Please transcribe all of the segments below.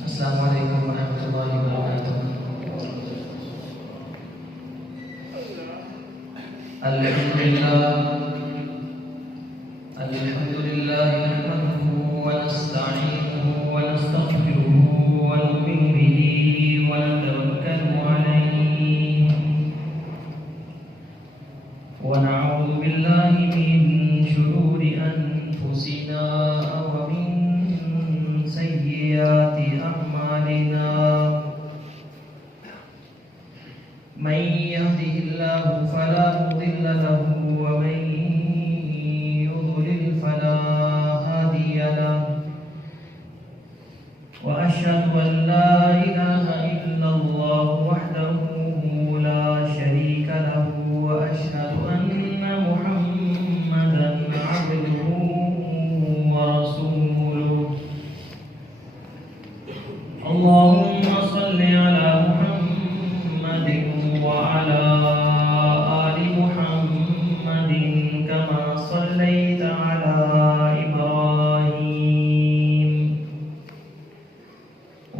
السلام علیکم ورحمۃ اللہ وبرکاتہ۔ الحمد للہ نحمده ونستعینه ونستغفره ونؤمن به ونتوکل علیہ ونعوذ باللہ من شرور انفسنا ومن سیئات اعمالنا، من يهده الله فلا مضل له ومن يضلل فلا هادي له، وأشهد أن لا إله إلا الله وحده لا شريك له، وأشهد أن محمدا عبده ورسوله. اللهم صل على محمد وعلى آل محمد كما صليت على إبراهيم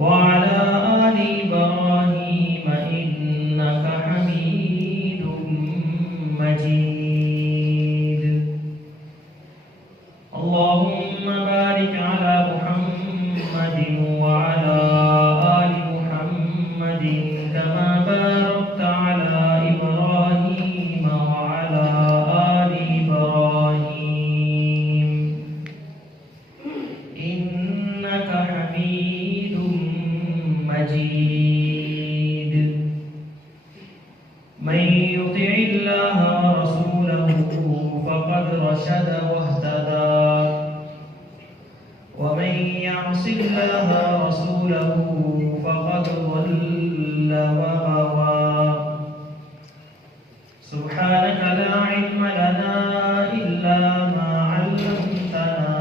وعلى آل إبراهيم إنك حميد مجيد. اللهم بارك على محمد وعلى آل محمد كما باركت على إبراهيم وعلى آل إبراهيم إنك حميد مجيد. من يطع الله ورسوله فقد رشد واهتدى، ومن يعص الله ورسوله فقد ضل وغوى. سبحانك لا علم لنا إلا ما علمتنا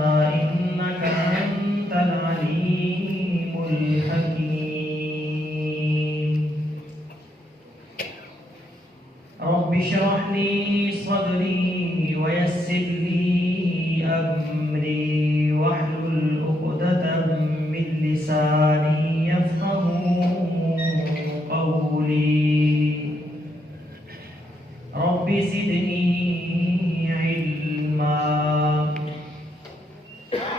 إنك أنت العليم الحكيم. رب اشرح لي صدري ويسر لي أمري واحلل عقدة من لساني يفقهوا قولي. رب زدني علما.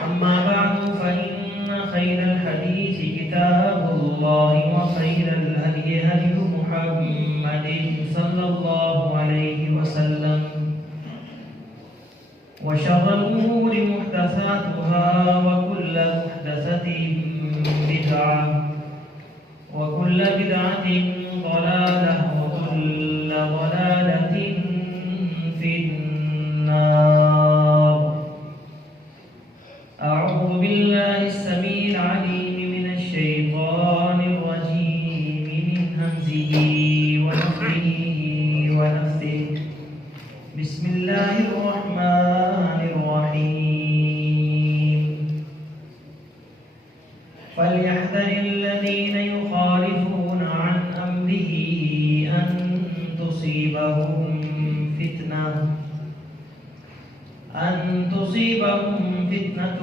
أما بعد فإن خير الحديث كتاب الله وخير الهدي هدي محمد صلى الله عليه وسلم، وشر الأمور محدثاتها وكل محدثة بدعة وكل بدعة ضلالة وكل ضلالة في النار. أعوذ بالله السميع العليم من الشيطان الرجيم من همزه ونفخه ونفثه. بسم الله الرحمن الرحيم. فليحذر الذين يخالفون عن أمره أن تصيبهم فتنة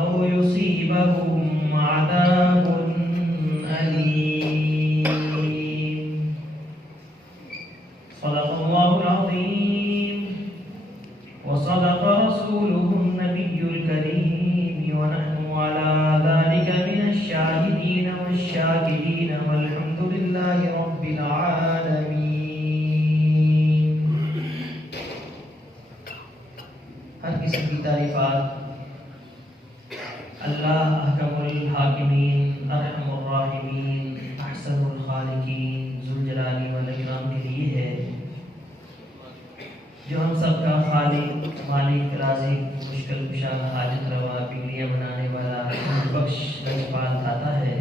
أو يصيبهم عذاب أليم. صدق الله العظيم وصدق رسوله النبي الكريم، ونحن على ذلك من الشاهدين والشاكرين والحمد لله رب العالمين. ہر قسم کی تعریفات اللہ احکم الحاکمین ارحم الراحمین احسن الخالقین ذوالجلال والاکرام کے لیے ہے، جو ہم سب کا خالق، مالک، رازق، مشکل کشا، حاجت روا، بگڑیاں بنانے والا، بخش، رزقپال داتا ہے.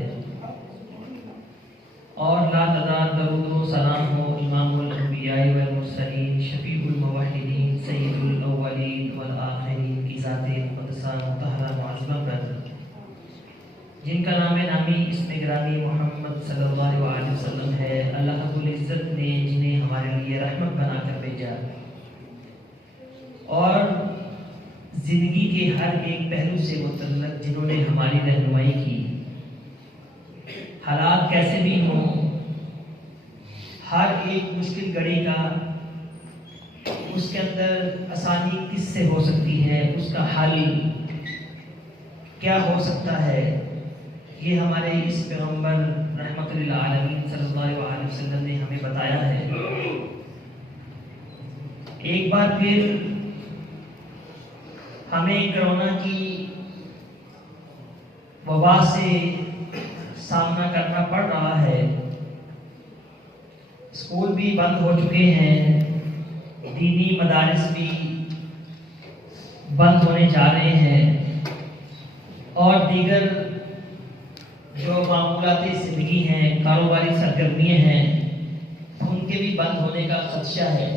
اور لا تعداد درود و سلام ہو امام الانبیاء والمرسلین، شفیع الموحدین، سید الاولین والآخرین کی ذات مقدسہ مطہرہ معظمہ پر، جن کا نام نامی اسم گرامی محمد صلی اللہ علیہ وسلم ہے. اللہ رب العزت نے جنہیں ہمارے لیے رحمت بنا کر بھیجا اور زندگی کے ہر ایک پہلو سے متعلق جنہوں نے ہماری رہنمائی کی، حالات کیسے بھی ہوں، ہر ایک مشکل گھڑی کا اس کے اندر آسانی کس سے ہو سکتی ہے، اس کا حل کیا ہو سکتا ہے، یہ ہمارے اس پیغمبر رحمت للعالمین صلی اللہ علیہ وسلم نے ہمیں بتایا ہے۔ ایک بار پھر ہمیں کرونا کی وبا سے سامنا کرنا پڑ رہا ہے۔ اسکول بھی بند ہو چکے ہیں، دینی مدارس بھی بند ہونے جا رہے ہیں، اور دیگر جو معمولاتی زندگی ہیں، کاروباری سرگرمیاں ہیں، ان کے بھی بند ہونے کا خدشہ ہے۔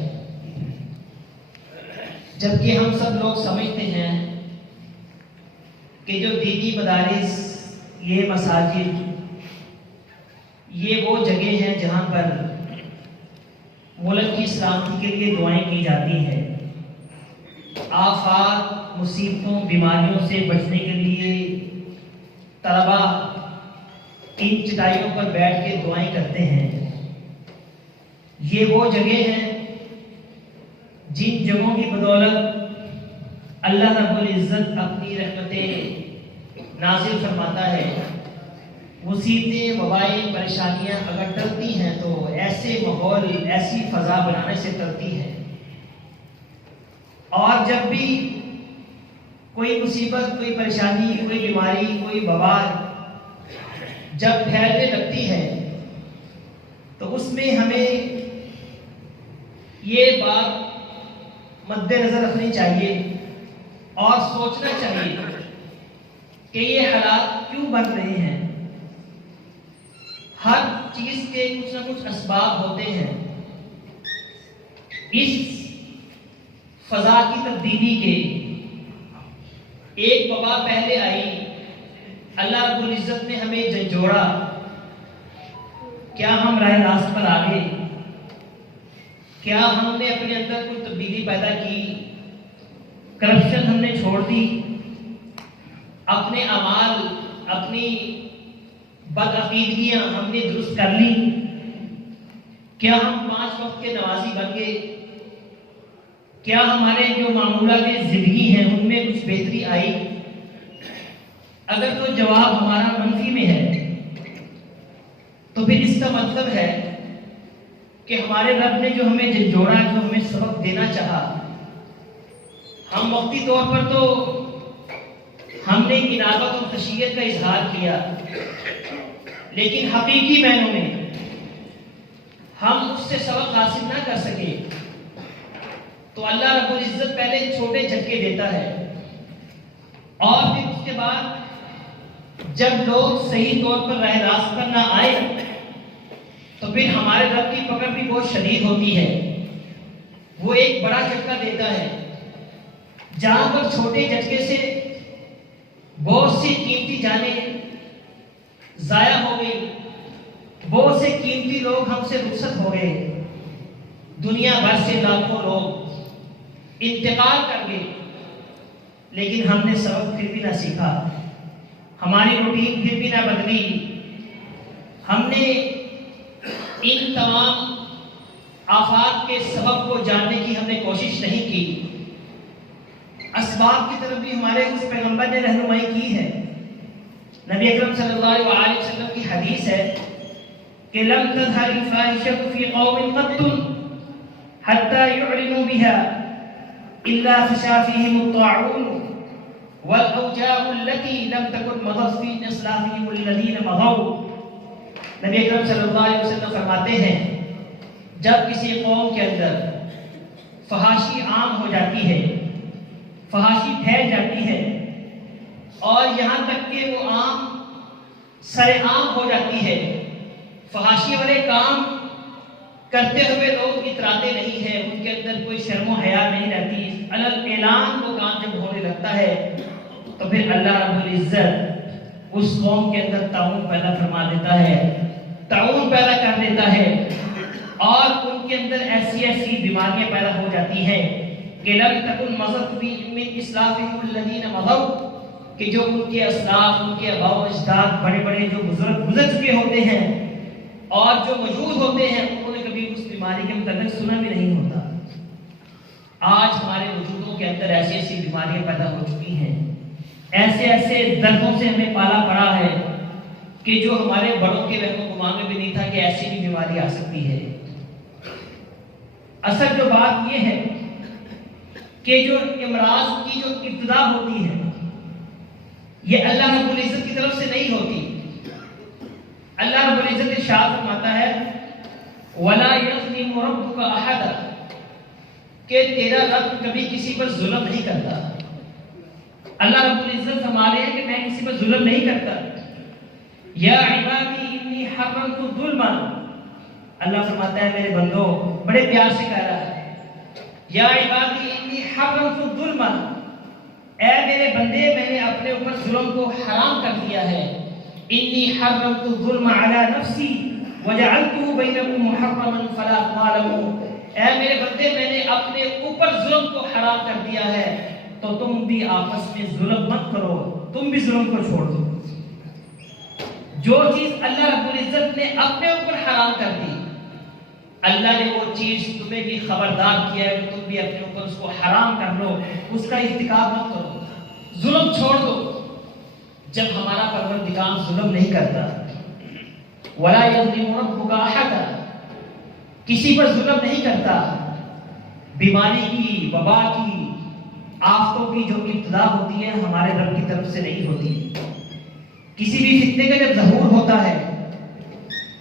جبکہ ہم سب لوگ سمجھتے ہیں کہ جو دینی مدارس، یہ مساجد، یہ وہ جگہ ہیں جہاں پر ملک کی سلامتی کے لیے دعائیں کی جاتی ہیں، آفات، مصیبتوں، بیماریوں سے بچنے کے لیے طلباء ان چٹائیوں پر بیٹھ کے دعائیں کرتے ہیں۔ یہ وہ جگہ ہیں جن جگہوں کی بدولت اللہ رب العزت اپنی رحمتیں نازل فرماتا ہے۔ مصیبتیں، وبائیں، پریشانیاں اگر ٹلتی ہیں تو ایسے ماحول، ایسی فضا بنانے سے ٹلتی ہیں، اور جب بھی کوئی مصیبت، کوئی پریشانی، کوئی بیماری، کوئی وبا جب پھیلنے لگتی ہے تو اس میں ہمیں یہ بات مد نظر رکھنی چاہیے اور سوچنا چاہیے کہ یہ حالات کیوں بن رہے ہیں۔ ہر چیز کے کچھ نہ کچھ اسباب ہوتے ہیں۔ اس فضا کی تبدیلی کے ایک وبا پہلے آئی، اللہ رب العزت نے ہمیں جھنجھوڑا، کیا ہم راہ راست پر آ گئے؟ کیا ہم نے اپنے اندر کوئی تبدیلی پیدا کی؟ کرپشن ہم نے چھوڑ دی، اپنے اعمال، اپنی بدعقیدگیاں ہم نے درست کر لی؟ کیا ہم 5 وقت کے نمازی بن گئے؟ کیا ہمارے جو معمولات زندگی ہیں ان میں کچھ بہتری آئی؟ اگر تو جواب ہمارا منفی میں ہے تو پھر اس کا مطلب ہے کہ ہمارے رب نے جو ہمیں جھنجھوڑا، جو ہمیں سبق دینا چاہا، ہم وقتی طور پر تو ہم نے انابت اور خشیت کا اظہار کیا، لیکن حقیقی معنوں میں ہم اس سے سبق حاصل نہ کر سکے تو اللہ رب العزت پہلے چھوٹے جھٹکے دیتا ہے، اور پھر اس کے بعد جب لوگ صحیح طور پر راہ راست پر نہ آئے تو پھر ہمارے رب کی پکڑ بھی بہت شدید ہوتی ہے۔ وہ ایک بڑا جھٹکا دیتا ہے، جہاں پر چھوٹے جھٹکے سے بہت سی قیمتی جانیں ضائع ہو گئی، بہت سے قیمتی لوگ ہم سے رخصت ہو گئے، دنیا بھر سے لاکھوں لوگ انتقال کر گئے، لیکن ہم نے سبق پھر بھی نہ سیکھا، ہماری روٹین پھر بھی نہ بدلی، ہم نے ان تمام آفات کے سبب کو جاننے کی ہم نے کوشش نہیں کی۔ اسباب کی طرف بھی ہمارے اس پیغمبر نے رہنمائی کی ہے۔ نبی اکرم صلی اللہ علیہ وسلم کی حدیث ہے کہ لم تظہر الفاحشۃ فی قوم قط حتی یعلنوا بها الا فشا فیہم الطاعون والاوجاع التي لم تكن مضت في اسلافهم الذين مضوا۔ نبی اکرم صلی اللہ علیہ وسلم فرماتے ہیں جب کسی قوم کے اندر فحاشی عام ہو جاتی ہے، فحاشی پھیل جاتی ہے، اور یہاں تک کہ وہ عام سر عام ہو جاتی ہے، فحاشی والے کام کرتے ہوئے لوگ اتراتے نہیں ہیں، ان کے اندر کوئی شرم و حیا نہیں رہتی، علل اعلان وہ کام جب ہونے لگتا ہے تو پھر اللہ رب العزت اس قوم کے اندر تعاون پیدا فرما دیتا ہے، تعاون پیدا کر دیتا ہے، اور ان کے اندر ایسی ایسی بیماریاں پیدا ہو جاتی ہیں کہ لم تکن مضت من اسلافهم الذین مضوا، کہ جو ان کے اسلاف، ان کے آباء و اجداد، بڑے بڑے جو بزرگ گزر چکے ہوتے ہیں اور جو موجود ہوتے ہیں، انہوں نے کبھی اس بیماری کے متعلق سنا بھی نہیں ہوتا۔ آج ہمارے وجودوں کے اندر ایسی ایسی بیماریاں پیدا ہو چکی ہیں، ایسے ایسے دردوں سے ہمیں پالا پڑا ہے کہ جو ہمارے بڑوں کے وہم و گمان میں بھی نہیں تھا کہ ایسی بھی بیماری آ سکتی ہے۔ اصل جو بات یہ ہے کہ جو امراض کی جو ابتدا ہوتی ہے یہ اللہ رب العزت کی طرف سے نہیں ہوتی۔ اللہ رب العزت ارشاد فرماتا ہے وَلَا يَظْلِمُ رَبُّكَ أَحَدًا، کہ تیرا رب کبھی کسی پر ظلم نہیں کرتا۔ اللہ رب العزت فرماتے ہیں کہ میں کسی پر ظلم نہیں کرتا۔ یا عبادی انی حرمت الظلم، اللہ فرماتا ہے میرے بندو، بڑے پیار سے کہہ رہا ہے یا عبادی انی حرمت الظلم، اے میرے بندے میں نے اپنے اوپر ظلم کو حرام کر دیا ہے۔ انی حرمت الظلم علی نفسی وجعلته بینکم محرما فلا تظالموا، اے میرے بندے میں نے اپنے اوپر ظلم کو حرام کر دیا ہے تو تم بھی آپس میں ظلم مت کرو، تم بھی ظلم کو چھوڑ دو۔ جو چیز اللہ رب العزت نے اپنے اوپر حرام کر دی، اللہ نے وہ چیز تمہیں بھی خبردار کیا ہے کہ تم بھی اپنے اوپر اس کو حرام کر لو، اس کا ارتکاب مت کرو، ظلم چھوڑ دو۔ جب ہمارا پروردگار ظلم نہیں کرتا، وَلَا يَظْلِمُ رَبُّكَ أَحَدًا، کسی پر ظلم نہیں کرتا، بیماری کی، وبا کی، آفتوں کی جو ابتدا ہوتی ہے ہمارے رب کی طرف سے نہیں ہوتی۔ کسی بھی فتنے کا جب ظہور ہوتا ہے،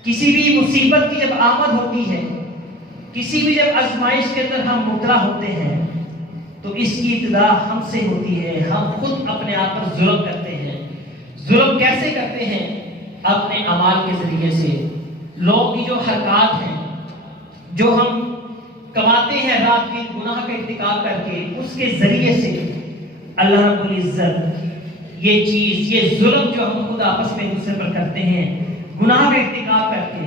کسی بھی مصیبت کی جب آمد ہوتی ہے، کسی بھی جب آزمائش کے اندر ہم مبتلا ہوتے ہیں تو اس کی ابتدا ہم سے ہوتی ہے۔ ہم خود اپنے آپ پر ظلم کرتے ہیں۔ ظلم کیسے کرتے ہیں؟ اپنے اعمال کے ذریعے سے، لوگ کی جو حرکات ہیں، جو ہم کماتے ہیں رات دن گناہ کا ارتکاب کر کے، اس کے ذریعے سے اللہ رب العزت یہ چیز، یہ ظلم جو ہم خود آپس میں دوسرے پر کرتے ہیں، گناہ کا ارتکاب کر کے،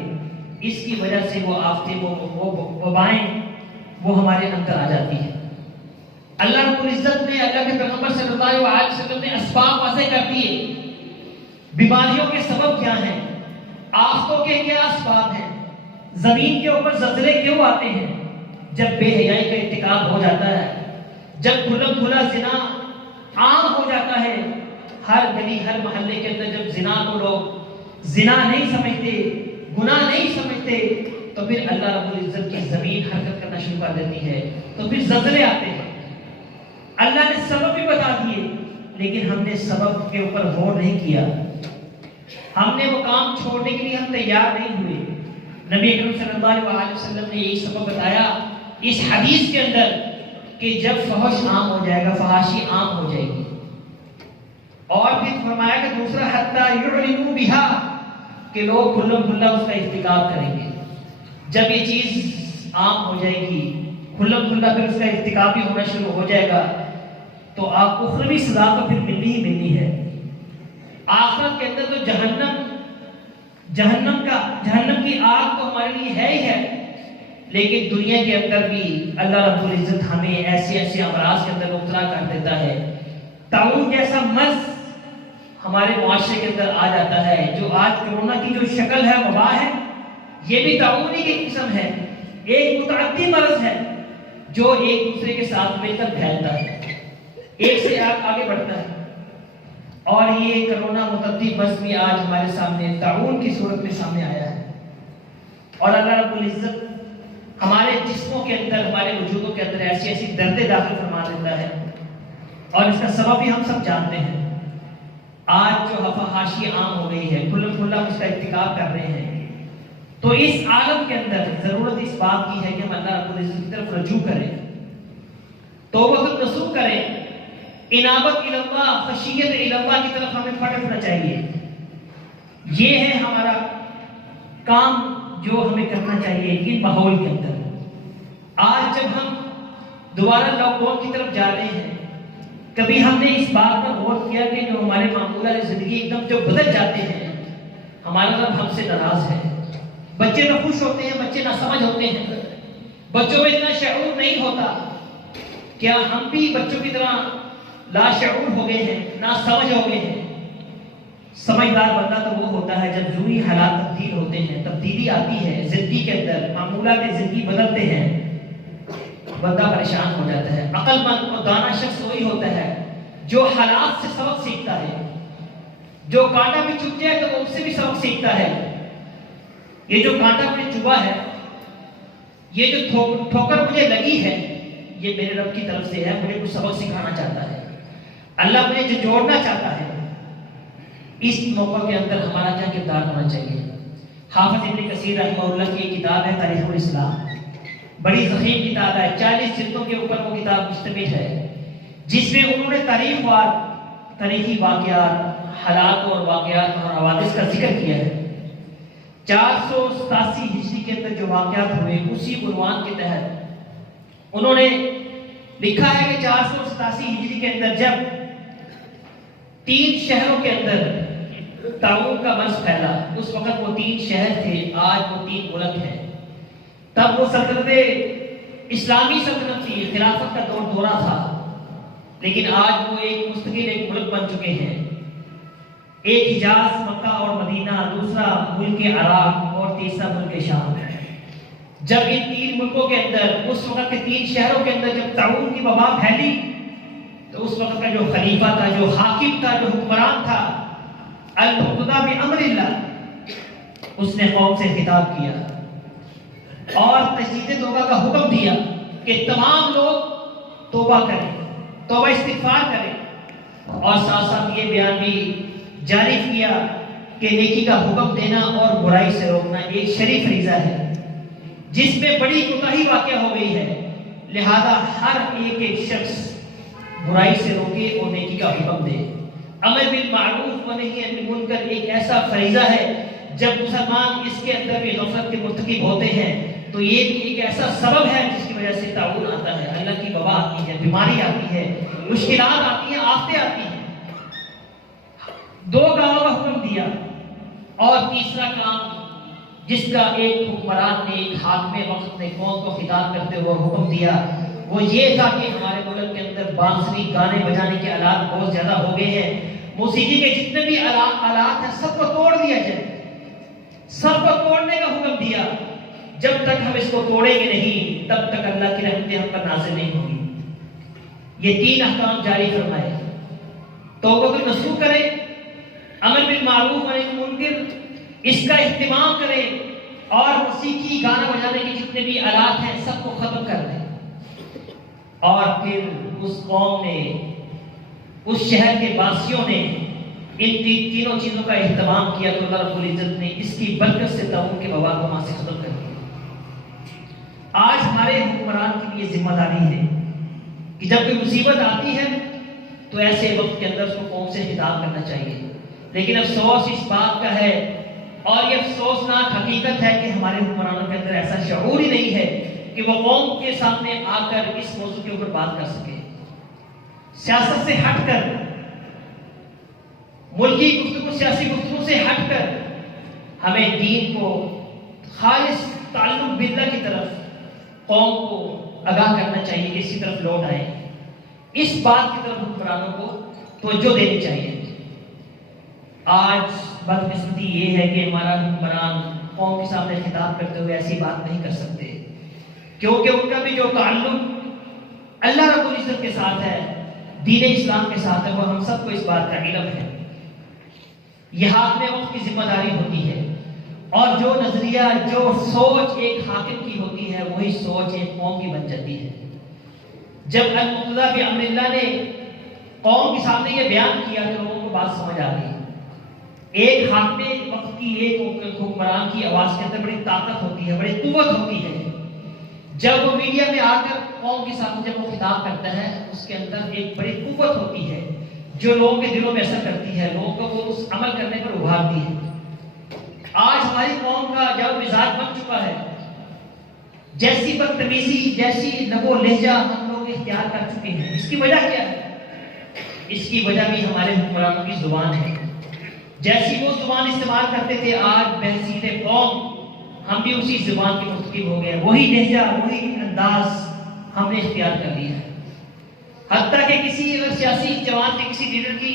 اس کی وجہ سے وہ آفتیں، وہ وبائیں وہ ہمارے اندر آ جاتی ہیں۔ اللہ رب العزت نے، اللہ کے پیغمبر صلی اللہ علیہ وسلم نے اسباب واضح کر دیے، بیماریوں کے سبب کیا ہیں، آفتوں کے کیا اسباب ہیں، زمین کے اوپر زلزلے کیوں آتے ہیں؟ جب بے حیائی کا ارتکاب ہو جاتا ہے، جب کھلم کھلا زنا عام ہو جاتا ہے، ہر گلی ہر محلے کے اندر جب زنا کو لوگ زنا نہیں سمجھتے، گناہ نہیں سمجھتے، تو پھر اللہ رب العزت کی زمین حرکت کرنا شروع کر دیتی ہے، تو پھر زلزلے آتے ہیں۔ اللہ نے سبب بھی بتا دیے، لیکن ہم نے سبب کے اوپر غور نہیں کیا، ہم نے وہ کام چھوڑنے کے لیے ہم تیار نہیں ہوئے۔ نبی اکرم صلی اللہ علیہ وسلم نے یہی سبب بتایا اس حدیث کے اندر کہ جب فحش عام ہو جائے گا، فحاشی عام ہو جائے گی، اور پھر فرمایا کہ دوسرا حتیٰ یعلنوا بہا، کہ لوگ کھلم کھلا اس کا ارتکاب کریں گے۔ جب یہ چیز عام ہو جائے گی، کھلم کھلا پھر اس کا ارتکاب بھی ہونا شروع ہو جائے گا، تو آپ کو اخروی سزا تو پھر ملنی ہی ملنی ہے۔ آخرت کے اندر تو جہنم کی آگ تو ہمارے لیے ہے ہی ہے، لیکن دنیا کے اندر بھی اللہ رب العزت ہمیں ایسے ایسے امراض کے اندر مبتلا کر دیتا ہے۔ طاعون جیسا مرض ہمارے معاشرے کے اندر آ جاتا ہے، جو آج کرونا کی جو شکل ہے، وبا ہے، یہ بھی طاعون کی قسم ہے، ایک متعدی مرض ہے جو ایک دوسرے کے ساتھ مل کر پھیلتا ہے، ایک سے آگے بڑھتا ہے۔ اور یہ کرونا متعدی مرض بھی آج ہمارے سامنے طاعون کی صورت میں سامنے آیا ہے، اور اللہ رب العزت ہمارے جسموں کے اندر، ہمارے وجودوں کے اندر ایسی ایسی دردیں داخل فرما دیتا ہے، اور اس کا سبب بھی ہم سب جانتے ہیں۔ آج جو فحاشی عام ہو گئی ہے، کھلم کھلا اس کا ارتکاب کر رہے ہیں، تو اس عالم کے اندر ضرورت اس بات کی ہے کہ ہم اللہ رب العزت کی طرف رجوع کریں، توبہ نصوح کریں، انابت اللہ، خشیت اللہ کی طرف ہمیں پھٹکنا چاہیے۔ یہ ہے ہمارا کام جو ہمیں کرنا چاہیے ان ماحول کے اندر۔ آج جب ہم دوبارہ لاک ڈاؤن کی طرف جا رہے ہیں، کبھی ہم نے اس بات پر غور کیا کہ جو ہمارے معمولات زندگی ایک دم جو بدل جاتے ہیں، ہمارا رب ہم سے ناراض ہے۔ بچے نہ خوش ہوتے ہیں، بچے نہ سمجھ ہوتے ہیں، بچوں میں اتنا شعور نہیں ہوتا۔ کیا ہم بھی بچوں کی طرح لاشعور ہو گئے ہیں، ناسمجھ ہو گئے ہیں۔ سمجھدار بندہ تو وہ ہوتا ہے جب ضروری حالات تبدیل ہوتے ہیں، تبدیلی آتی ہے زندگی کے اندر، معمولات زندگی بدلتے ہیں، بندہ پریشان ہو جاتا ہے۔ عقل مند اور دانا شخص وہی ہوتا ہے جو حالات سے سبق سیکھتا ہے، جو کانٹا بھی چبھ جائے تو اس سے بھی سبق سیکھتا ہے۔ یہ جو کانٹا مجھے چبھا ہے، یہ جو ٹھوکر مجھے لگی ہے، یہ میرے رب کی طرف سے ہے، مجھے کچھ سبق سکھانا چاہتا ہے، اللہ مجھے جو جوڑنا چاہتا ہے۔ اس موقع کے اندر ہمارا کیا کردار ہونا چاہیے؟ حافظ ابن کثیر رحمہ اللہ کی ایک کتاب ہے تاریخ الاسلام، بڑی ضخیم کتاب ہے، 40 جلدوں کے اوپر وہ کتاب مشتمل ہے، جس میں انہوں نے تاریخی واقعات، حالات اور واقعات اور حوادث کا ذکر کیا ہے۔ 487 ہجری کے اندر جو واقعات ہوئے، اسی عنوان کے تحت انہوں نے لکھا ہے کہ 487 ہجری کے اندر جب 3 شہروں کے اندر طاعون کا مرض پھیلا، اس وقت وہ 3 شہر تھے، آج وہ 3 ملک ہیں۔ تب وہ سلطنت اسلامی سلطنت تھی، خلافت کا دورہ تھا، لیکن آج وہ ایک مستقل ایک ملک بن چکے ہیں۔ ایک حجاز، مکہ اور مدینہ، دوسرا ملک عراق اور تیسرا ملک شام ہے۔ جب ان 3 ملکوں کے اندر، اس وقت کے 3 شہروں کے اندر جب طاعون کی وبا پھیلی تو اس وقت کا جو خلیفہ تھا، جو حاکم تھا، جو حکمران تھا، المقتدی بامر اللہ، اس نے قوم سے خطاب کیا اور تجدید توبہ کا حکم دیا کہ تمام لوگ توبہ کریں، توبہ استغفار کریں، اور ساتھ ساتھ یہ بیان بھی جاری کیا کہ نیکی کا حکم دینا اور برائی سے روکنا ایک شریف فریضہ ہے جس میں بڑی کوتاہی واقع ہو گئی ہے، لہذا ہر ایک شخص برائی سے روکے اور نیکی کا حکم دے۔ امر بالمعروف و نہی عن المنکر ایک ایسا فریضہ ہے، جب مسلمان اس کے اندر بھی غفلت کے مرتکب ہوتے ہیں تو یہ بھی ایک ایسا سبب ہے جس کی وجہ سے طاعون آتا ہے، اللہ کی وبا آتی ہے، بیماری آتی ہے، مشکلات آتی ہیں، آفتیں آتی ہیں۔ 2 کاموں کا حکم دیا، اور تیسرا کام جس کا ایک حکمران نے، ایک حاکم وقت نے قوم کو خطاب کرتے ہوئے حکم دیا، وہ یہ تھا کہ ہمارے ملک کے اندر بانسری، گانے بجانے کے آلات بہت زیادہ ہو گئے ہیں، موسیقی کے جتنے بھی آلات ہیں سب کو توڑ دیا جائے، سب کو توڑنے کا حکم دیا۔ جب تک ہم اس کو توڑیں گے نہیں تب تک اللہ کی رحمتیں ہم پر نازل نہیں ہوگی۔ یہ 3 احکام جاری فرمائے، توبہ نصوح کریں، امر بالمعروف و نہی عن المنکر اس کا اہتمام کریں، اور موسیقی، گانا بجانے کے جتنے بھی آلات ہیں سب کو ختم کر دیں۔ اور پھر اس قوم نے، اس شہر کے باسیوں نے ان 3 چیزوں کا اہتمام کیا تو اللہ رب العزت نے اس کی برکت سے طاعون کے وبا کو وہاں سے ختم کر دیا۔ آج ہمارے حکمران کی بھی یہ ذمہ داری ہے کہ جب کوئی مصیبت آتی ہے تو ایسے وقت کے اندر اس کو قوم سے خطاب کرنا چاہیے، لیکن افسوس اس بات کا ہے، اور یہ افسوسناک حقیقت ہے کہ ہمارے حکمرانوں کے اندر ایسا شعور ہی نہیں ہے کہ وہ قوم کے سامنے آ کر اس موضوع کے اوپر بات کر سکے۔ سیاست سے ہٹ کر، ملکی گفتگو، سیاسی گفتگو سے ہٹ کر ہمیں دین کو، خالص تعلق باللہ کی طرف قوم کو آگاہ کرنا چاہیے کہ اسی طرف لوٹ آئیں۔ اس بات کی طرف حکمرانوں کو توجہ دینی چاہیے۔ آج بدقسمتی یہ ہے کہ ہمارا حکمران قوم کے سامنے خطاب کرتے ہوئے ایسی بات نہیں کر سکتے، کیونکہ ان کا بھی جو تعلق اللہ رب العزت کے ساتھ ہے، دین اسلام کے ساتھ ہے، وہ ہم سب کو اس بات کا علم ہے۔ یہ حاکم وقت کی ذمہ داری ہوتی ہے، اور جو نظریہ، جو سوچ ایک حاکم کی ہوتی ہے وہی سوچ ایک قوم کی بن جاتی ہے۔ جب المقتدی بامر اللہ نے قوم کے سامنے یہ بیان کیا تو لوگوں کو بات سمجھ آ گئی۔ ایک حاکم وقت کی، ایک حکمران کی آواز کے اندر بڑی طاقت ہوتی ہے، بڑی قوت ہوتی ہے۔ جب وہ میڈیا میں آ کر قوم کے سامنے جب وہ خطاب کرتا ہے، اس کے اندر ایک بڑی قوت ہوتی ہے جو لوگوں کے دلوں میں اثر کرتی ہے، لوگوں کو وہ اس عمل کرنے پر ابھارتی ہے۔ آج ہماری قوم کا جب مزاج بن چکا ہے، جیسی بدتمیزی، جیسی لب و لہجہ ہم لوگ اختیار کر چکے ہیں، اس کی وجہ کیا ہے؟ اس کی وجہ بھی ہمارے حکمرانوں کی زبان ہے۔ جیسی وہ زبان استعمال کرتے تھے، آج بحثیت قوم ہم بھی اسی زبان کے مرتکب ہو گئے، وہی لہجہ، وہی انداز ہم نے اختیار کر لیا ہے۔ حتیٰ کہ کسی اگر سیاسی جماعت کے کسی لیڈر کی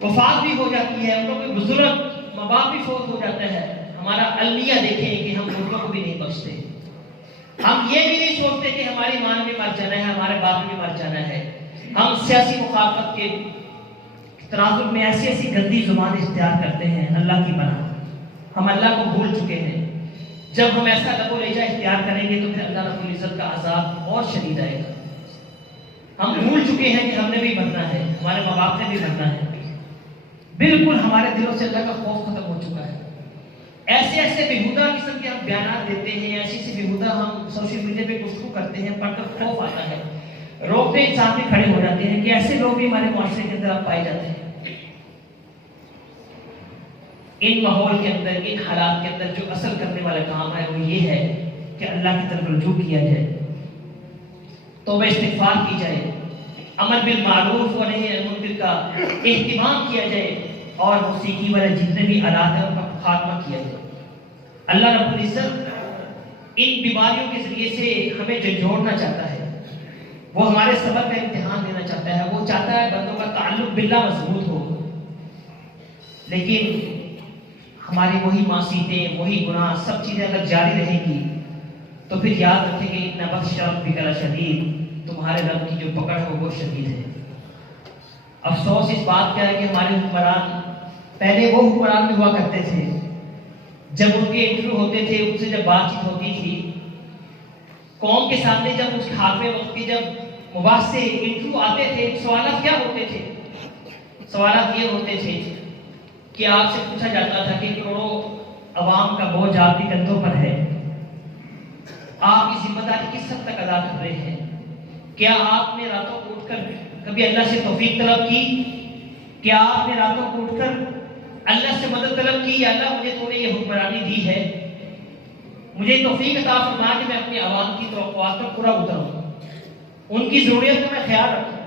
وفات بھی ہو جاتی ہے، ان کا کوئی بزرگ ماں باپ بھی فوت ہو جاتا ہے، ہمارا المیہ دیکھیں کہ ہم مردوں کو بھی نہیں بخشتے. ہم یہ بھی نہیں سوچتے کہ ہماری ماں نے بھی مر جانا ہے، ہمارے باپ نے بھی مر جانا ہے. ہم سیاسی مخالفت کے تناظر میں ایسی ایسی گندی زبان اختیار کرتے ہیں اللہ کی پناہ. ہم اللہ کو بھول چکے ہیں. جب ہم ایسا لب و لہجہ اختیار کریں گے تو پھر اللہ رب العزت کا عذاب اور شدید آئے گا. ہم بھول چکے ہیں کہ ہم نے بھی مرنا ہے، ہمارے ماں باپ نے بھی مرنا ہے. بالکل ہمارے دلوں سے اللہ کا خوف ختم ہو چکا ہے. ایسے ایسے بےہودہ قسم کے ہم بیانات دیتے ہیں، ایسی ایسی بےہودہ ہم سوشل میڈیا پہ گفتگو کرتے ہیں، پڑھ کر خوف آتا ہے. روکتے انسان میں کھڑے ہو جاتے ہیں کہ ایسے لوگ بھی ہمارے معاشرے کے اندر اب پائے جاتے ہیں. ان ماحول کے اندر، ان حالات کے اندر جو اصل کرنے والا کام ہے وہ یہ ہے کہ اللہ کی طرف رجوع کیا جائے، توبہ استغفار کی جائے، امر بالمعروف و نہی عن المنکر کا اہتمام کیا جائے، اور موسیقی والے جتنے بھی آلات ہیں ان کا خاتمہ کیا جائے. اللہ رب العزت ان بیماریوں کے ذریعے سے ہمیں جھنجھوڑنا چاہتا ہے. وہ ہمارے صبر کا امتحان لینا چاہتا ہے. وہ چاہتا ہے بندوں کا تعلق باللہ مضبوط ہو. لیکن ہماری وہی معصیتیں، وہی گناہ، سب چیزیں اگر جاری رہیں گی تو پھر یاد رکھیں کہ ان بطش ربک لشدید، تمہارے رب کی جو پکڑ ہے وہ شدید ہے. افسوس اس بات کا ہے کہ ہمارے حکمران پہلے وہ حکمران ہوا کرتے تھے جب ان کے انٹرویو ہوتے تھے، ان سے جب بات چیت ہوتی تھی قوم کے سامنے، جب اس خاتمے وقت کی جب مباحثے انٹرویو آتے تھے، سوالات کیا ہوتے تھے؟ سوالات یہ ہوتے تھے کہ آپ سے پوچھا جاتا تھا کہ کروڑوں عوام کا بوجھ آپ کے کندھوں پر ہے، آپ کی ذمہ داری کس حد تک ادا کر رہے ہیں؟ کیا آپ نے راتوں کو اٹھ کر کبھی اللہ سے توفیق طلب کی؟ کیا آپ نے راتوں کو اٹھ کر اللہ سے مدد طلب کی؟ یا اللہ مجھے تو نے یہ حکمرانی دی ہے، مجھے توفیق عطا فرما کہ میں اپنے عوام کی توقعات پر پورا اتروں، ان کی ضروریت کا میں خیال رکھوں.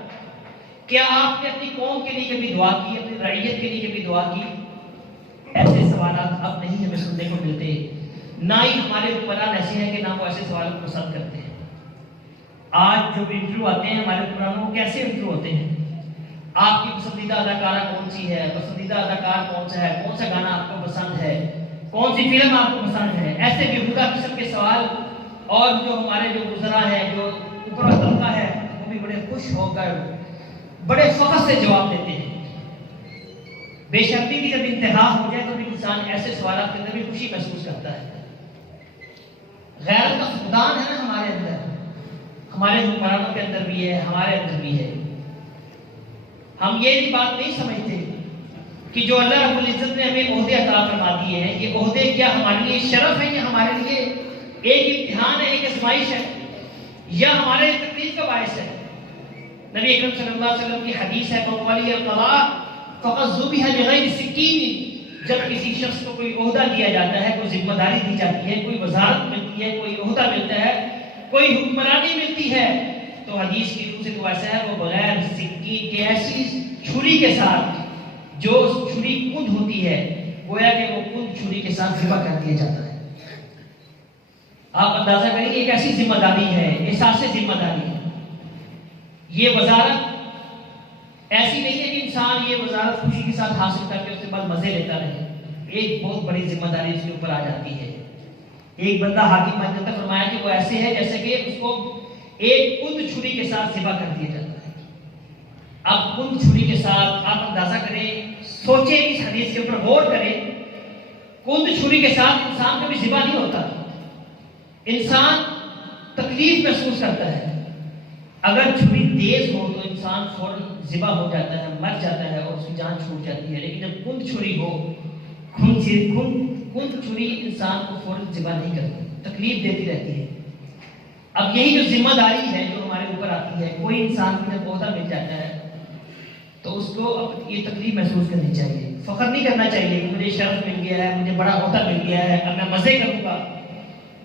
کیا آپ نے اپنی قوم کے لیے کبھی دعا کی، اپنی رعیت کے لیے کبھی دعا کی؟ ایسے سوالات اب نہیں ہمیں سننے کو ملتے. نہ ہی ہمارے حکمران ایسے ہیں کہ نہ وہ ایسے سوالوں کو پسند کرتے ہیں. آج جو انٹرویو آتے ہیں ہمارے حکمرانوں کو، کیسے انٹرویو ہوتے ہیں؟ آپ کی پسندیدہ اداکارہ کون سی ہے، پسندیدہ اداکار کون سا ہے، کون سا گانا آپ کو پسند ہے، کون سی فلم آپ کو پسند ہے؟ ایسے بےہودہ قسم کے سوال. اور جو ہمارے جو وزراء ہیں، جو اوپر طبقہ ہے، وہ بھی بڑے خوش ہو کر بڑے فخر سے جواب دیتے ہیں. بے شرمی کی جب انتہا ہو جائے تو بھی انسان ایسے سوالات کے اندر بھی خوشی محسوس کرتا ہے. غیرت کا فقدان ہے نا ہمارے اندر، ہمارے حکمرانوں کے اندر بھی ہے، ہمارے اندر بھی ہے. ہم یہ بھی بات نہیں سمجھتے کہ جو اللہ رب العزت نے ہمیں عہدے عطا فرما دیے ہیں، یہ عہدے کیا ہمارے لیے شرف ہے یا ہمارے لیے ایک امتحان ہے، ایک آزمائش ہے، یا ہمارے لیے تکلیف کا باعث ہے؟ نبی اکرم صلی اللہ علیہ وسلم کی حدیث ہے من ولی القضاء فقد ذبح لغیر سکین. جب کسی شخص کو کوئی عہدہ دیا جاتا ہے، کوئی ذمہ داری دی جاتی ہے، کوئی وزارت ملتی ہے، کوئی عہدہ ملتا ہے، کوئی حکمرانی ملتی ہے، تو حدیث کی روح سے تو ایسا ہے وہ بغیر سکین کے، ایسی چھری کے ساتھ جو چھری کند ہوتی ہے، گویا کہ وہ کند چھری کے ساتھ ذبح کر دیا جاتا ہے. آپ اندازہ کریں کہ ایک ایسی ذمہ داری ہے، احساس ذمہ داری ہے. یہ وزارت ایسی نہیں ہے کہ انسان یہ وزارت خوشی کے ساتھ حاصل کر کے اس کے بعد مزے لیتا رہے. ایک بہت بڑی ذمہ داری اس کے اوپر آ جاتی ہے. ایک بندہ حاکم نے فرمایا کہ وہ ایسے ہے جیسے کہ اس کو ایک کند چھری کے ساتھ ذبح کر دیا جاتا ہے. اب کند چھری کے ساتھ آپ اندازہ کریں، سوچیں، اس حدیث کے اوپر غور کریں. کند چھری کے ساتھ انسان کبھی ذبح نہیں ہوتا، انسان تکلیف محسوس کرتا ہے. اگر چھری تیز ہو تو انسان فوراً ذبح ہو جاتا ہے، مر جاتا ہے اور اس کی جان چھوٹ جاتی ہے. لیکن جب کند چھری ہو، کند چھری انسان کو فوراً ذبح نہیں کرتی، تکلیف دیتی رہتی ہے. اب یہی جو ذمہ داری ہے جو ہمارے اوپر آتی ہے، کوئی انسان کو جب عہدہ مل جاتا ہے تو اس کو اب یہ تکلیف محسوس کرنی چاہیے. فخر نہیں کرنا چاہیے کہ مجھے شرف مل گیا ہے، مجھے بڑا عہدہ مل گیا ہے، اب میں مزے کروں گا.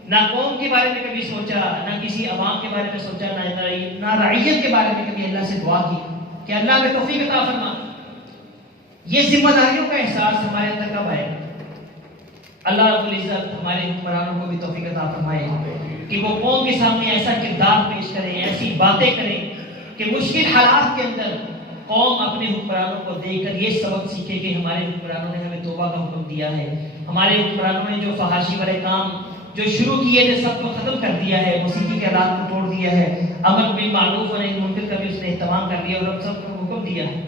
نہ قوم کے بارے میں کبھی سوچا، نہ کسی عوام کے بارے میں سوچا، نہ رعیت کے بارے میں کبھی اللہ سے دعا کی کہ اللہ میں توفیق عطا فرما. یہ ذمہ داریوں کا احساس ہمارے اندر کب آئے؟ اللہ رب العزت ہمارے حکمرانوں کو بھی توفیق عطا فرمائے کہ وہ قوم کے سامنے ایسا کردار پیش کریں، ایسی باتیں کریں کہ مشکل حالات کے اندر قوم اپنے حکمرانوں کو دیکھ کر یہ سبق سیکھے کہ ہمارے حکمرانوں نے ہمیں توبہ کا حکم دیا ہے، ہمارے حکمرانوں نے جو فحاشی والے کام جو شروع کیے تھے سب کو ختم کر دیا ہے، موسیقی کے آلات کو توڑ دیا ہے، امر بالمعروف و نہی عن المنکر کا بھی اس نے اہتمام کر لیا اور ہم سب کو حکم دیا ہے۔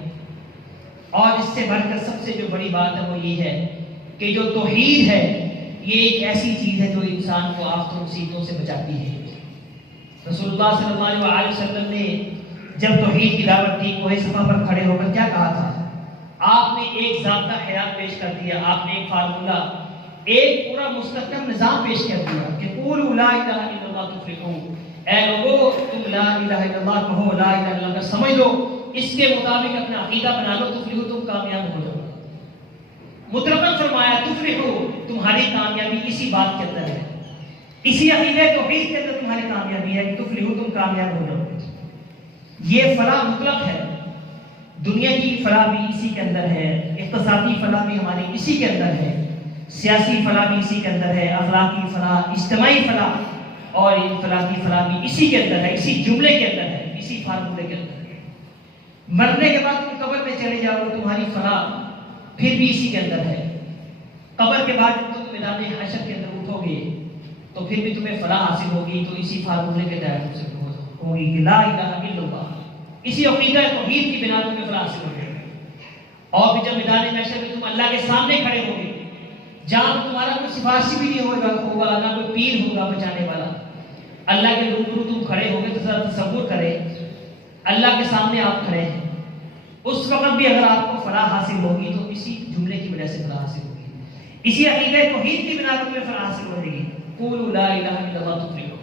اور اس سے بڑھ کر سب سے جو بڑی بات ہے وہ یہ ہے کہ جو توحید ہے یہ ایک ایسی چیز ہے جو انسان کو آفت و مصیبتوں سے بچاتی ہے۔ رسول اللہ صلی اللہ علیہ وسلم نے جب توحید کی دعوت دی، کوہ صفا پر کھڑے ہو کر کیا کہا تھا؟ آپ نے ایک ضابطہ حیات پیش کر دیا، آپ نے ایک فارمولہ، ایک پورا مستحکم نظام پیش کر دیا کہ قولوا لا الہ الا اللہ تفلحوا، اے لوگو تم لا الہ الا اللہ کہو، لا الہ الا اللہ سمجھ لو، اس کے مطابق اپنا عقیدہ بنا لو، تفلحوا تم کامیاب ہو جاؤ۔ مطلقاً فرمایا تفلحوا، تمہاری کامیابی اسی بات کے اندر ہے، اسی عقیدہ توحید کے اندر تمہاری کامیابی ہے کہ تفلحوا تم کامیاب ہو جاؤ۔ یہ فلاح مطلق ہے، دنیا کی فلاح بھی اسی کے اندر ہے، اقتصادی فلاح بھی ہماری اسی کے اندر ہے، سیاسی فلاح بھی اسی کے اندر ہے، اخلاقی فلاح، اجتماعی فلاح اور انفرادی فلاح بھی اسی کے اندر ہے، اسی جملے کے اندر ہے، اسی فارمولے کے اندر ہے۔ مرنے کے بعد تم قبر میں چلے جاؤ گے، تمہاری فلاح پھر بھی اسی کے اندر ہے۔ قبر کے بعد جب تم میدان حشر کے اندر اٹھو گے تو پھر بھی تمہیں فلاح حاصل ہوگی، تو اسی فارمولے کے تحت تم سے ہوگی کہ لا الہ الا اللہ، اسی عقیدہ توحید کی بنا پر تمہیں فلاح حاصل ہوگی۔ اور پھر جب میدان محشر میں تم اللہ کے سامنے کھڑے ہوگے، جہاں تمہارا کوئی سفارشی بھی نہیں ہوگا، نہ کوئی پیر ہوگا بچانے والا، اللہ کے روبرو تم کھڑے ہوگے تو ذرا تصور کریں اللہ کے سامنے آپ کھڑے ہیں، اس وقت بھی اگر آپ کو فلاح حاصل ہوگی تو اسی جملے کی وجہ سے فلاح حاصل ہوگی، اسی عقیدہ توحید کی بنا پر تمہیں فلاح حاصل ہو جائے گی۔ قولوا لا الہ الا اللہ تفلحوا،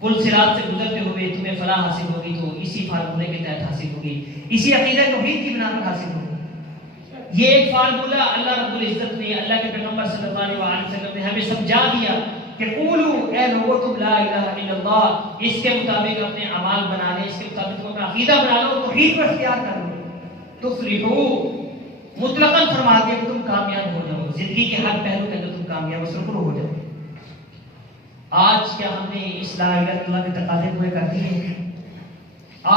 پل صراط سے گزرتے ہوئے تمہیں فلاح حاصل ہوگی تو اسی فارمولے کے تحت حاصل ہوگی، اسی عقیدہ توحید کی بنا پر حاصل ہوگی۔ یہ ایک فارمولہ اللہ رب العزت نے، اللہ کے پیغمبر صلی اللہ علیہ وسلم نے ہمیں سمجھا دیا کہ قولوا، اے لوگو تم لا الہ الا اللہ، اس کے مطابق اپنے اعمال بنا لیں، اس کے مطابق تم اپنا عقیدہ بنا لو، توحید کو اختیار کر لو، تفلحوا، مطلقاً فرما دیا کہ تم کامیاب ہو جاؤ، زندگی کے ہر پہلو کے اندر تم کامیاب و سرخرو ہو جاؤ۔ آج کیا ہم نے اس لا الہ الا اللہ کے تقاضے پورے کر دیے ہیں؟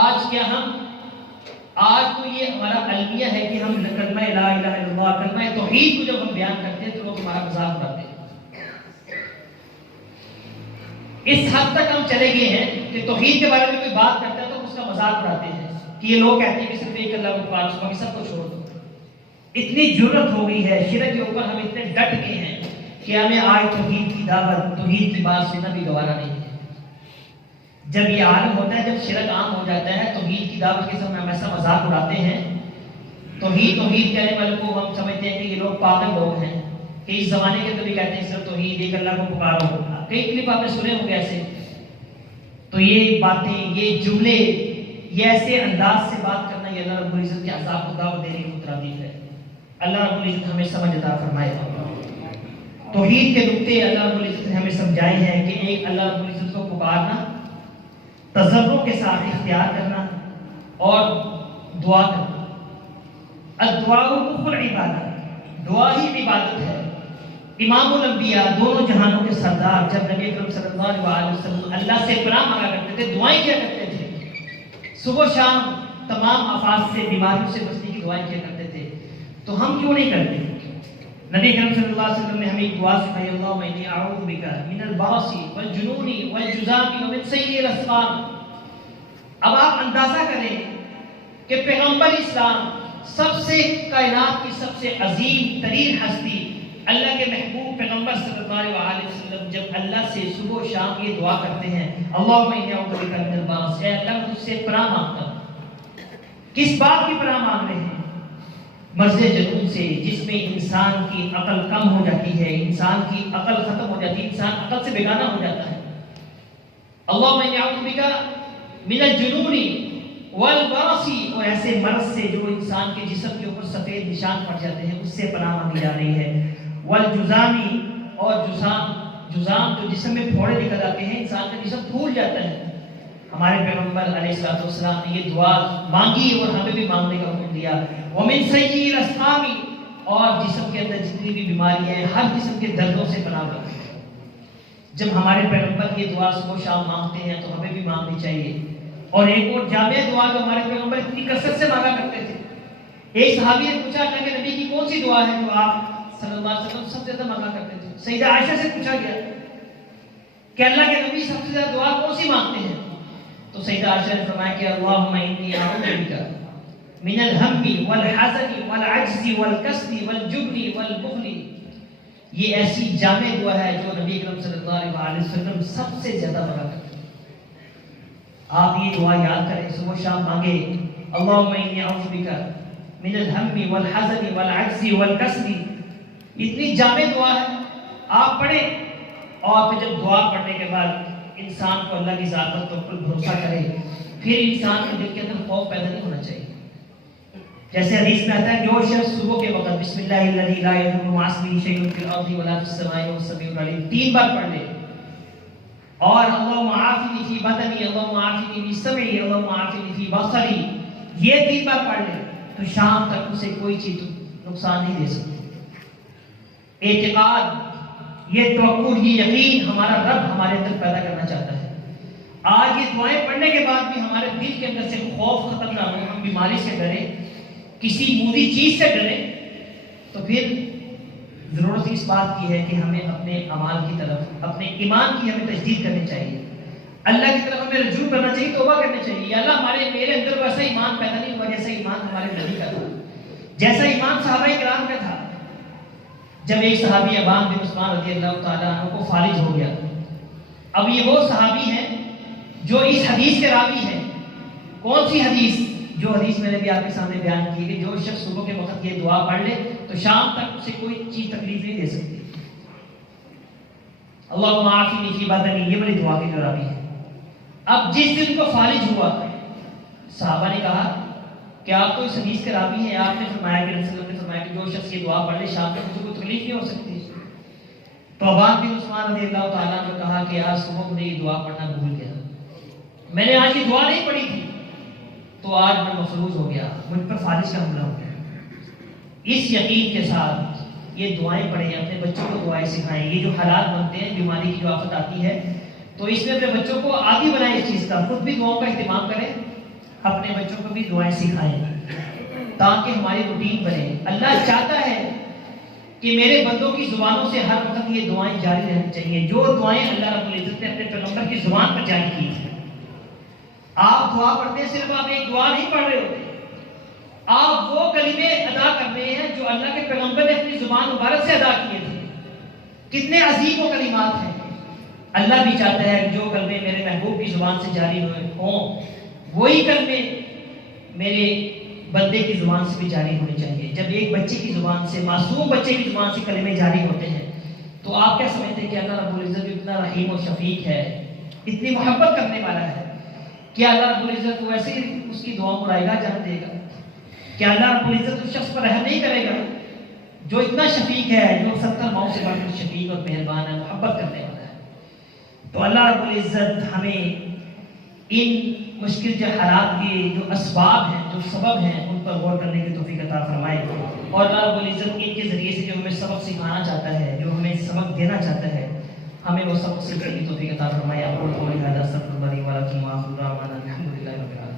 آج کیا ہم، آج تو یہ ہمارا المیہ ہے کہ ہم کلمہ لا الہ الا اللہ، کلمہ توحید کو جب ہم بیان کرتے ہیں تو لوگ ہمارا مذاق اڑاتے ہیں۔ اس حد تک ہم چلے گئے ہیں کہ توحید کے بارے میں کوئی بات کرتا ہے تو اس کا مذاق اڑاتے ہیں کہ یہ لوگ کہتے ہیں کہ صرف ایک اللہ کو پکارو، باقی سب کو چھوڑ دو۔ اتنی جرأت ہو گئی ہے، شرک کے اوپر ہم اتنے ڈٹ گئے ہیں کہ ہمیں آج توحید کی دعوت، توحید کی بات سننا بھی گوارا نہیں ہے۔ جب یہ عالم ہوتا ہے، جب شرک عام ہو جاتا ہے، توحید کی دعوت کے ساتھ ہم ایسا مذاق اڑاتے ہیں، توحید کہنے والے کو ہم سمجھتے ہیں کہ یہ لوگ پاگل لوگ ہیں، کہ اس زمانے کے اندر بھی کہتے ہیں صرف توحید، ایک اللہ کو پکارو۔ کئی کلپ آپ نے سنے ہوں گے ایسے، تو یہ باتیں، یہ جملے، یہ ایسے انداز سے بات کرنا، یہ اللہ رب العزت کے عذاب کو دعوت دینے کے مترادف ہے۔ اللہ رب العزت ہمیں سمجھ عطا فرمائے۔ توحید کے نقطے اللہ رب العزت نے ہمیں سمجھائے ہیں کہ ایک اللہ رب العزت کو پکارنا، تضرع کے ساتھ اختیار کرنا اور دعا کرنا۔ الدعاء مخ العبادت، دعا ہی عبادت ہے۔ امام الانبیاء، دونوں جہانوں کے سردار، جب نبی اکرم صلی اللہ علیہ وسلم اللہ سے پناہ مانگا کرتے تھے، دعائیں کیا کرتے تھے، صبح شام تمام آفات سے، بیماریوں سے بچنے کی دعائیں کیا کرتے تھے۔ تو ہم کیوں نہیں کرتے؟ نبی اکرم صلی اللہ علیہ وسلم نے ہمیں ایک دعا سکھائی، اللہم انی اعوذ بک من البرص والجنون والجذام ومن سیء الاسقام۔ اب آپ اندازہ کریں کہ پیغمبر اسلام، سب سے کائنات کی سب سے عظیم ترین ہستی، اللہ کے محبوب پیغمبر صلی اللہ علیہ وسلم، جب اللہ سے صبح و شام یہ دعا کرتے ہیں، اللہم انی اعوذ بک من البرص، اے اللہ میں تجھ سے پناہ مانگتا ہوں۔ کس بات کی پناہ مانگ رہے ہیں؟ مرض جنون سے، جس میں انسان کی عقل کم ہو جاتی ہے، انسان کی عقل ختم ہو جاتی ہے، انسان عقل سے بیگانہ ہو جاتا ہے۔ اللہم انی اعوذ بک من الجنون والبرص، اور ایسے مرض سے جو انسان کے جسم کے اوپر سفید نشان پڑ جاتے ہیں، اس سے پناہ مانگی جا رہی ہے۔ والجذام، اور جذام جو جسم میں پھوڑے نکل آتے ہیں، انسان کا جسم پھول جاتا ہے۔ ہمارے پیغمبر علیہ الصلوۃ والسلام نے یہ دعا مانگی اور ہمیں بھی مانگنے کا حکم دیا۔ ومن سیء الاسقام، اور جسم کے اندر جتنی بھی بیماریاں ہیں، ہر قسم کے دردوں سے پناہ مانگتے۔ جب ہمارے پیغمبر یہ دعا صبح و شام مانگتے ہیں تو ہمیں بھی مانگنی چاہیے۔ اور ایک اور جامع دعا جو ہمارے پیغمبر اتنی کثرت سے مانگا کرتے تھے. ایک صحابی نے پوچھا اللہ کے نبی کی کون سی دعا ہے جو آپ صلی اللہ علیہ وسلم سب سے زیادہ مانگا کرتے تھے؟ سیدہ عائشہ سے پوچھا گیا کہ اللہ کے نبی سب سے زیادہ دعا کون سی مانگتے ہیں؟ تو سیدہ عائشہ نے فرمایا کہ اللہم انی اعوذ بک من الہم والحزن والعجز والکسل والجبن والبخل. یہ ایسی جامع دعا ہے جو نبی اکرم صلی اللہ علیہ وسلم سب سے زیادہ مانگا کرتے ہیں. آپ یہ دعا یاد کریں, صبح شام مانگے اللہم انی اعوذ بک من الہم والحزن والعجز والکسل. اتنی جامع دعا ہے, آپ پڑھیں اور پھر جب دعا پڑھنے کے بعد انسان کو اللہ کی ذات پر توکل بھروسہ کرے, پھر انسان کے دل کے اندر خوف پیدا نہیں ہونا چاہیے. جیسے حدیث میں آتا ہے جو شخص صبح کے وقت بسم اللہ الذی لا یضر مع اسمہ شیء فی الارض ولا فی السماء وهو السمیع العلیم 3 بار پڑھ لے, اور اللہم عافنی فی بدنی, اللہم عافنی فی سمعی, اللہم عافنی فی بصری, یہ 3 بار پڑھ لے تو شام تک اسے کوئی چیز نقصان نہیں دے سکتی. اعتقاد, یہ توقع, یہ یقین ہمارا رب ہمارے اندر پیدا کرنا چاہتا ہے. آج یہ دعائیں پڑھنے کے بعد بھی ہمارے دل کے اندر سے خوف ختم نہ ہو, ہم بیماری سے ڈریں, کسی موذی چیز سے ڈریں, تو پھر ضرورت اس بات کی ہے کہ ہمیں اپنے اعمال کی طرف, اپنے ایمان کی ہمیں تجدید کرنی چاہیے, اللہ کی طرف ہمیں رجوع کرنا چاہیے, توبہ کرنا چاہیے. یا اللہ میرے اندر ویسا ایمان پیدا نہیں ہوا جیسا ایمان ہمارے نبی کا تھا, جیسا ایمان صحابہ کرام کا تھا. جب ایک صحابی ابان بن عثمان رضی اللہ تعالیٰ عنہ کو فارغ ہو گیا, اب یہ وہ صحابی ہیں جو اس حدیث کے راوی ہیں. کون سی حدیث؟ جو حدیث میں نے بھی آپ کے سامنے بیان کی کہ جو شخص صبح کے وقت یہ دعا پڑھ لے تو شام تک اسے کوئی چیز تکلیف نہیں دے سکتی. اللہم عافنی فی بدنی, یہ بڑی دعا کے جو راوی ہے. اب جس دن کو فارغ ہوا, صحابہ نے کہا کہ آپ تو اس حدیث کے راوی ہیں, آپ نے فرمایا کہ رسول اللہ نے فرمایا کہ جو شخص یہ دعا پڑھ لے شام تک اسے کوئی تکلیف نہیں ہو سکتی. تو ابان بن عثمان رضی اللہ تعالیٰ نے کہا کہ آج صبح مجھے یہ دعا پڑھنا بھول گیا, میں نے آج یہ دعا نہیں پڑھی تھی, تو آج میں مفروض ہو گیا, مجھ پر فارغ کا حملہ ہو گیا. اس یقین کے ساتھ یہ دعائیں پڑھیں, اپنے بچوں کو دعائیں سکھائیں. یہ جو حالات بنتے ہیں, بیماری کی جو آفت آتی ہے, تو اس میں اپنے بچوں کو عادی بنائیں اس چیز کا, خود بھی دعاؤں کا اہتمام کریں, اپنے بچوں کو بھی دعائیں سکھائیں تاکہ ہماری روٹین بنے. اللہ چاہتا ہے کہ میرے بندوں کی زبانوں سے ہر وقت یہ دعائیں جاری رہنی چاہیے, جو دعائیں اللہ رب العزت نے اپنے پیغمبر کی زبان پر جاری کی تھی. آپ دعا پڑھتے ہیں, صرف آپ ایک دعا نہیں پڑھ رہے ہوتے, آپ وہ کلمے ادا کر رہے ہیں جو اللہ کے پیغمبر نے اپنی زبان مبارک سے ادا کیے تھے. کتنے عظیم و کلمات ہیں. اللہ بھی چاہتا ہے کہ جو کلمے میرے محبوب کی زبان سے جاری ہوں, وہی کلمے میرے بندے کی زبان سے بھی جاری ہونے چاہیے. جب ایک بچے کی زبان سے, معصوم بچے کی زبان سے کلمے جاری ہوتے ہیں, تو آپ کیا سمجھتے ہیں کہ اللہ رب العزت اتنا رحیم و شفیق ہے, اتنی محبت کرنے والا ہے, کیا اللہ رب العزت کو ایسے اس کی دعا کو رائے گاہ جان دے گا؟ کیا اللہ رب العزت اس شخص پر رحم نہیں کرے گا جو اتنا شفیق ہے, جو 70 ماؤں سے بڑھ کر شفیق اور مہربان ہے, محبت کرنے والا ہے؟ تو اللہ رب العزت ہمیں ان مشکل جو حالات کے جو اسباب ہیں, جو سبب ہیں, ان پر غور کرنے کی توفیق عطا فرمائے. اور اللہ رب العزت ان کے ذریعے سے جو ہمیں سبق سکھانا چاہتا ہے, جو ہمیں سبق دینا چاہتا ہے, ہمیں وہ سبق سیکھنے کی توفیق عطا فرمائے. اقول قولی ھذا استغفر اللہ لي ولکم واخر دعوانا الحمد للہ رب العالمین.